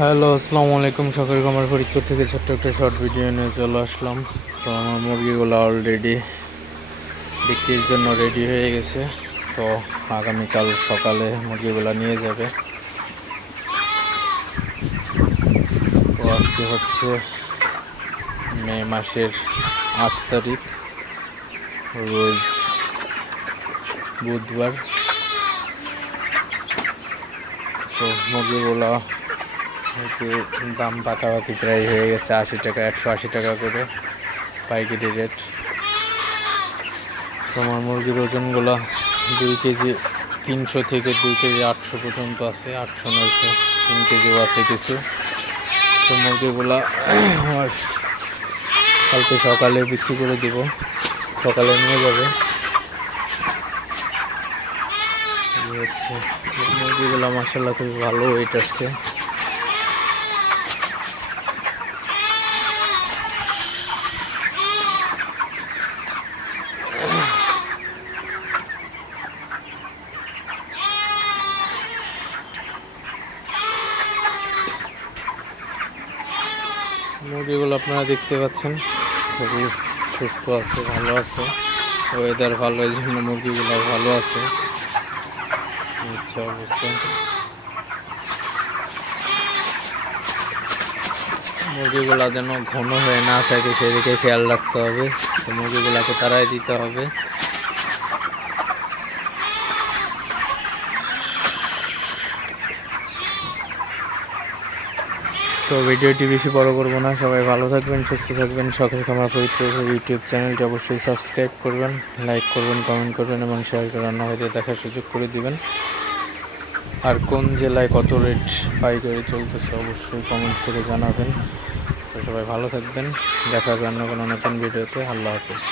Hello, আসসালামু আলাইকুম। সকাল আমার ফরিদপুর থেকে ছোট্ট একটা শর্ট ভিডিও নিয়ে চলে আসলাম। তো আমার মুরগিগুলো অলরেডি বিক্রির জন্য রেডি হয়ে গেছে। তো আগামীকাল সকালে মুরগিগুলো নিয়ে যাবে। তো আজকে হচ্ছে মে মাসের আট তারিখ। রোজ বুধবার। তো মুরগিগুলো দাম পাকাপাকি প্রায় হয়ে গেছে আশি টাকা, একশো আশি টাকা করে পাইকারি রেট। তোমার মুরগির ওজনগুলো দুই কেজি তিনশো থেকে দুই কেজি আটশো পর্যন্ত আছে, আটশো, নয়শো, তিন কেজিও আছে কিছু। তো মুরগিগুলা কালকে সকালে বিক্রি করে দিব, সকালে নিয়ে যাবে। মুরগিগুলো মাসাল্লাহ খুব ভালো ওয়েট আসছে মুরগিগুলো আপনারা দেখতে পাচ্ছেন। খুবই সুস্থ আছে, ভালো আছে। ওয়েদার ভালো, এই জন্য মুরগিগুলো ভালো আছে। মুরগিগুলা যেন ঘন হয়ে না থাকে, সেদিকে খেয়াল রাখতে হবে। তো মুরগিগুলাকে তাড়াই দিতে হবে। তো ভিডিওটি বেশি বড় করব না। সবাই ভালো থাকবেন, সুস্থ থাকবেন। সকাল খামার ফরিদপুর ইউটিউব চ্যানেলটি অবশ্যই সাবস্ক্রাইব করবেন, লাইক করবেন, কমেন্ট করবেন এবং শেয়ার করে রান্না হতে দেখার সুযোগ করে দিবেন। আর কোন জেলায় কত রেট পাইকারি চলতেছে অবশ্যই কমেন্ট করে জানাবেন। তো সবাই ভালো থাকবেন, দেখা হবে অন্য কোনো নতুন ভিডিওতে। আল্লাহ হাফেজ।